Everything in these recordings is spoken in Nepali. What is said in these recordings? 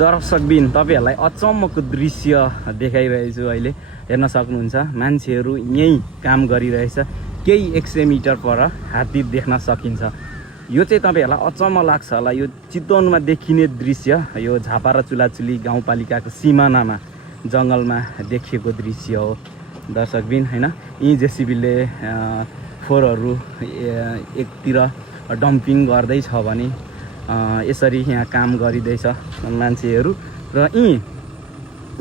दर्शकबिन तपाईहरुलाई अचम्मको दृश्य देखाइरहेछु अहिले हेर्न सक्नुहुन्छ मान्छेहरू यही काम गरिरहेछ केही 100 मिटर पर हात्ती देख्न सकिन्छ यो चाहिँ तपाईहरुलाई अचम्म लाग्छ होला यो चितवनमा देखिने दृश्य यो झापा र चुलाचुली गाउँपालिकाको सिमानामा जंगलमा देखिएको दृश्य हो दर्शकबिन हैन यी जेसीबीले फोरहरु एकतिर डम्पिङ गर्दै छ भने यसरी यहाँ काम गरिदैछ मान्छेहरू र यी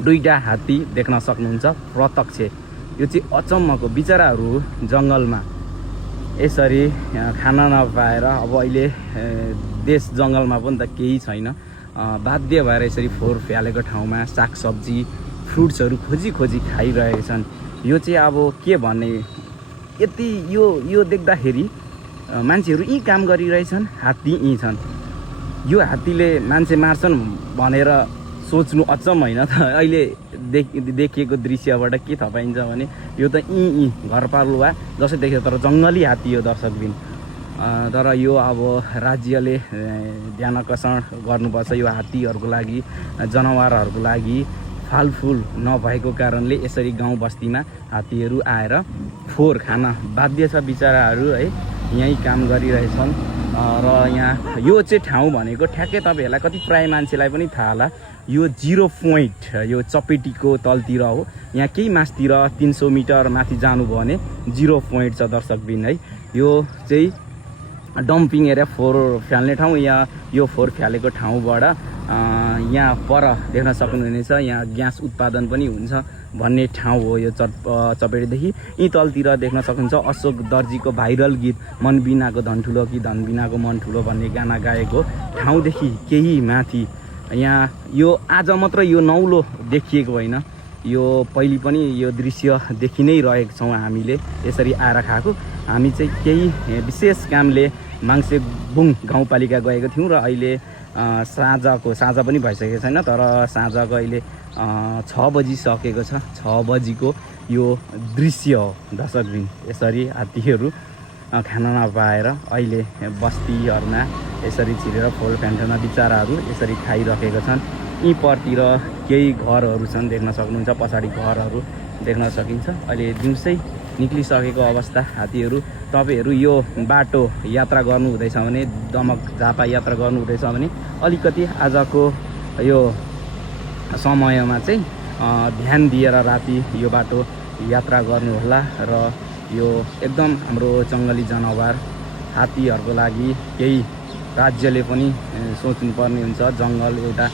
दुईटा हात्ती देख्न सक्नुहुन्छ प्रत्यक्ष यो चाहिँ अचम्मको बिचराहरू जंगलमा यसरी खाना नपाएर अब अहिले देश जंगलमा पनि त केही छैन बाध्य भएर यसरी फोहोर फ्यालेको ठाउँमा सागसब्जी फ्रुट्सहरू खोजी खोजी खाइरहेछन् यो चाहिँ अब के भन्ने यति यो देख्दाखेरि मान्छेहरू यी काम गरिरहेछन् हात्ती यी छन् यो हात्तीले मान्छे मार्छन् भनेर सोच्नु अचम्म हैन त अहिले देखिएको दृश्यबाट के थाहा पाइन्छ भने यो त यी घरपालुवा जसै देखियो तर जंगली हात्ती हो दर्शकबिन तर यो अब राज्यले ध्यान आकर्षण गर्नुपर्छ यो हात्तीहरुको लागि जनावरहरुको लागि फालफुल नभएको कारणले यसरी गाउँ बस्तीमा हात्तीहरू आएर फोहोर खान बाध्य छ बिचराहरू है यही काम गरिरहेछन् र यहाँ यो चाहिँ ठाउँ भनेको ठ्याक्कै तपाईहरुलाई कति प्राय मान्छेलाई पनि थाहा होला यो 0 पोइन्ट यो चपेटीको तलतिर हो यहाँ केही मास्तिर 300 मिटर माथि जानुभयो भने 0 पोइन्ट छ दर्शकबिन है यो चाहिँ डम्पिङ एरिया फोहोर फ्याल्ने ठाउँ यहाँ यो फोहोर फ्यालेको ठाउँबाट यहाँ पर देख्न सक्नुहुनेछ यहाँ ग्यास उत्पादन पनि हुन्छ भन्ने ठाउँ हो यो चपेटीदेखि यी तलतिर देख्न सक्नुहुन्छ अशोक दर्जीको भाइरल गीत मन बिनाको धन ठुलो कि धन बिनाको मन ठुलो भन्ने गाना गाएको ठाउँदेखि केही माथि यहाँ यो आज मात्र यो नौलो देखिएको होइन यो पहिले पनि यो दृश्य देखि नै रहेको छौँ हामीले यसरी आएर खाएको हामी चाहिँ केही विशेष कामले माङ्सेबुङ गाउँपालिका गएको थियौँ र अहिले साँझ पनि भइसकेको छैन तर साँझको अहिले 6 बजिसकेको छ 6 बजीको यो दृश्य हो दर्शकबिन यसरी हात्तीहरू खाना नपाएर अहिले बस्तीहरुमा यसरी छिरेर फोहोर फ्याँक्न बिचराहरू यसरी खाइरहेका छन् यी परतिर केही घरहरू छन् देख्न सक्नुहुन्छ पछाडि घरहरू देख्न सकिन्छ अहिले दिउँसै निक्लिसकेको अवस्था हात्तीहरू तपाईहरु यो बाटो यात्रा गर्नु हुँदैछ भने दमक झापा यात्रा गर्नु हुँदैछ भने अलिकति आजको यो समयमा चाहिँ ध्यान दिएर राति यो बाटो यात्रा गर्नु होला र यो एकदम हाम्रो जंगली जनावर हात्तीहरुको लागि केही राज्यले पनि सोच्नुपर्ने हुन्छ जंगल एउटा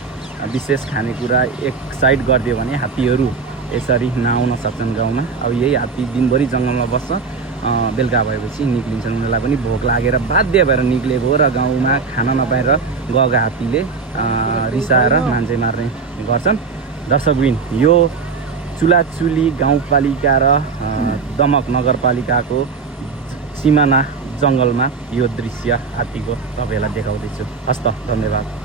विशेष खानेकुरा एक साइड गरिदियो भने हात्तीहरू यसरी नआउन सक्छन् गाउँमा अब यही हात्ती दिनभरि जंगलमा बस्छ बेलुका भएपछि निक्लिन्छन् उनीहरूलाई पनि भोक लागेर बाध्य भएर निक्लेको र गाउँमा खाना नपाएर गएका हात्तीले रिसाएर मान्छे मार्ने गर्छन् दर्शकबिन यो चुलाचुली गाउँपालिका र दमक नगरपालिकाको सिमाना जंगलमा यो दृश्य हात्तीको तपाईहरुलाई देखाउँदैछु हस्त धन्यवाद।